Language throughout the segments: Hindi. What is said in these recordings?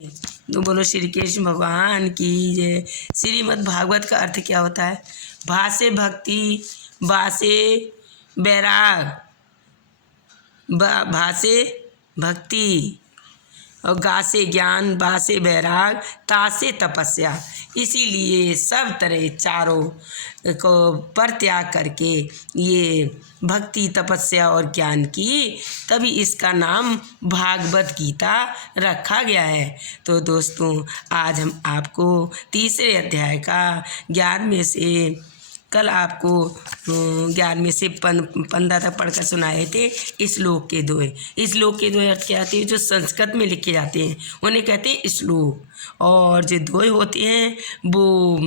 तो बोलो श्री कृष्ण भगवान की जय। श्रीमद् भागवत का अर्थ क्या होता है? भा से भक्ति, बा से बैराग, भा से भक्ति और गा से ज्ञान, बा से बैराग, ता से तपस्या। इसीलिए सब तरह चारों को परित्याग करके ये भक्ति, तपस्या और ज्ञान की, तभी इसका नाम भागवत गीता रखा गया है। तो दोस्तों, आज हम आपको तीसरे अध्याय का 11वें से, कल आपको 11वें से 15 तक पढ़कर सुनाए थे। श्लोक के दो अर्थ क्या आते हैं? जो संस्कृत में लिखे जाते हैं उन्हें कहते हैं श्लोक, और जो दो होते हैं वो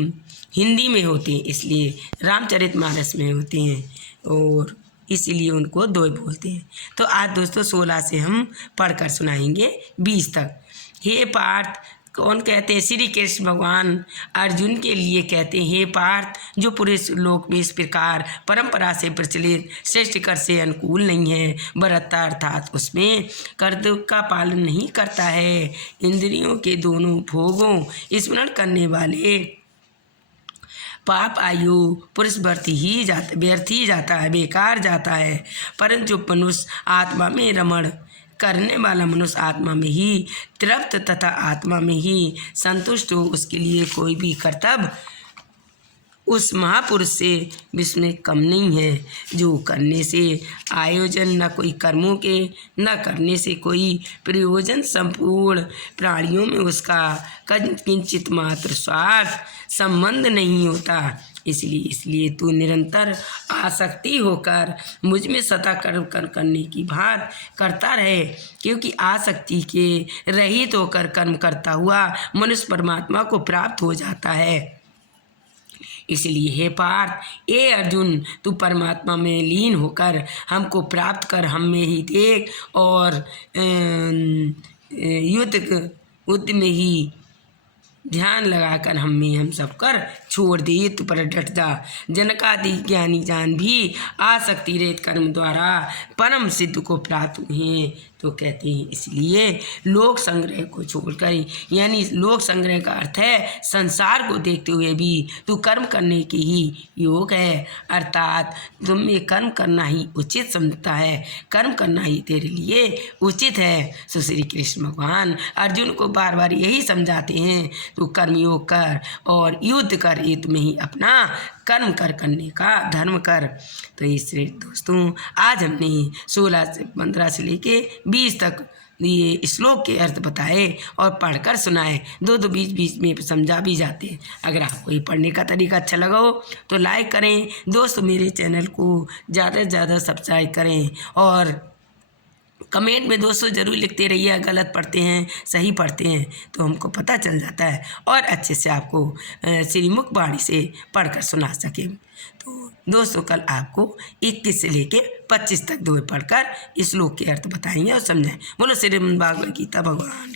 हिंदी में होते हैं, इसलिए रामचरितमानस में होते हैं और इसीलिए उनको दो बोलते हैं। तो आज दोस्तों 16 से हम पढ़कर सुनाएंगे 20 तक। हे पार्थ, कौन कहते हैं? श्री कृष्ण भगवान अर्जुन के लिए कहते हैं, हे पार्थ, जो पूरे लोक में इस प्रकार परंपरा से प्रचलित श्रेष्ठ कर से अनुकूल नहीं है, बरतता अर्थात उसमें कर्तव्य का पालन नहीं करता है, इंद्रियों के दोनों भोगों स्मरण करने वाले पाप आयु पुरुष व्यर्थ ही जाता है, बेकार जाता है। परंतु जो मनुष्य आत्मा में रमण करने वाला मनुष्य आत्मा में ही तृप्त तथा आत्मा में ही संतुष्ट हो, उसके लिए कोई भी कर्तव्य उस महापुरुष से विस्मय कम नहीं है, जो करने से आयोजन न कोई कर्मों के, न करने से कोई प्रयोजन, संपूर्ण प्राणियों में उसका किंचित मात्र स्वार्थ संबंध नहीं होता। इसलिए तू निरंतर आसक्ति होकर मुझ में सदा कर्म करने की बात करता रहे, क्योंकि आसक्ति के रहित होकर कर्म करता हुआ मनुष्य परमात्मा को प्राप्त हो जाता है। इसलिए हे पार्थ, ए अर्जुन, तू परमात्मा में लीन होकर हमको प्राप्त कर, हम में ही देख और युद्ध में ही ध्यान लगाकर हम सब कर छोड़ दिए, तू पर डट जा। जनकादि ज्ञानी जान भी आसक्ति रहित कर्म द्वारा परम सिद्ध को प्राप्त हुए। तो कहते हैं इसलिए लोक संग्रह को छोड़कर, यानी लोक संग्रह का अर्थ है संसार को देखते हुए भी तू कर्म करने की ही योग है, अर्थात तुम्हें कर्म करना ही उचित समझता है, कर्म करना ही तेरे लिए उचित है। सो श्री कृष्ण भगवान अर्जुन को बार बार यही समझाते हैं, तू कर्मयोग कर और युद्ध कर, ये तुम्हें ही अपना कर्म करने का धर्म कर। तो इसलिए दोस्तों, आज हमने 16 से 15 से लेके 20 तक ये श्लोक के अर्थ बताए और पढ़कर सुनाए। दो बीच में समझा भी जाते हैं। अगर आपको ये पढ़ने का तरीका अच्छा लगा हो तो लाइक करें दोस्तों, मेरे चैनल को ज़्यादा से ज़्यादा सब्सक्राइब करें और कमेंट में दोस्तों ज़रूर लिखते रहिए, गलत पढ़ते हैं सही पढ़ते हैं तो हमको पता चल जाता है और अच्छे से आपको श्रीमुख वाणी से पढ़कर सुना सकें। तो दोस्तों, कल आपको 21 से लेके 25 तक दो पढ़कर इस श्लोक के अर्थ बताएंगे और समझाएं। बोलो श्रीमद् भागवत गीता भगवान।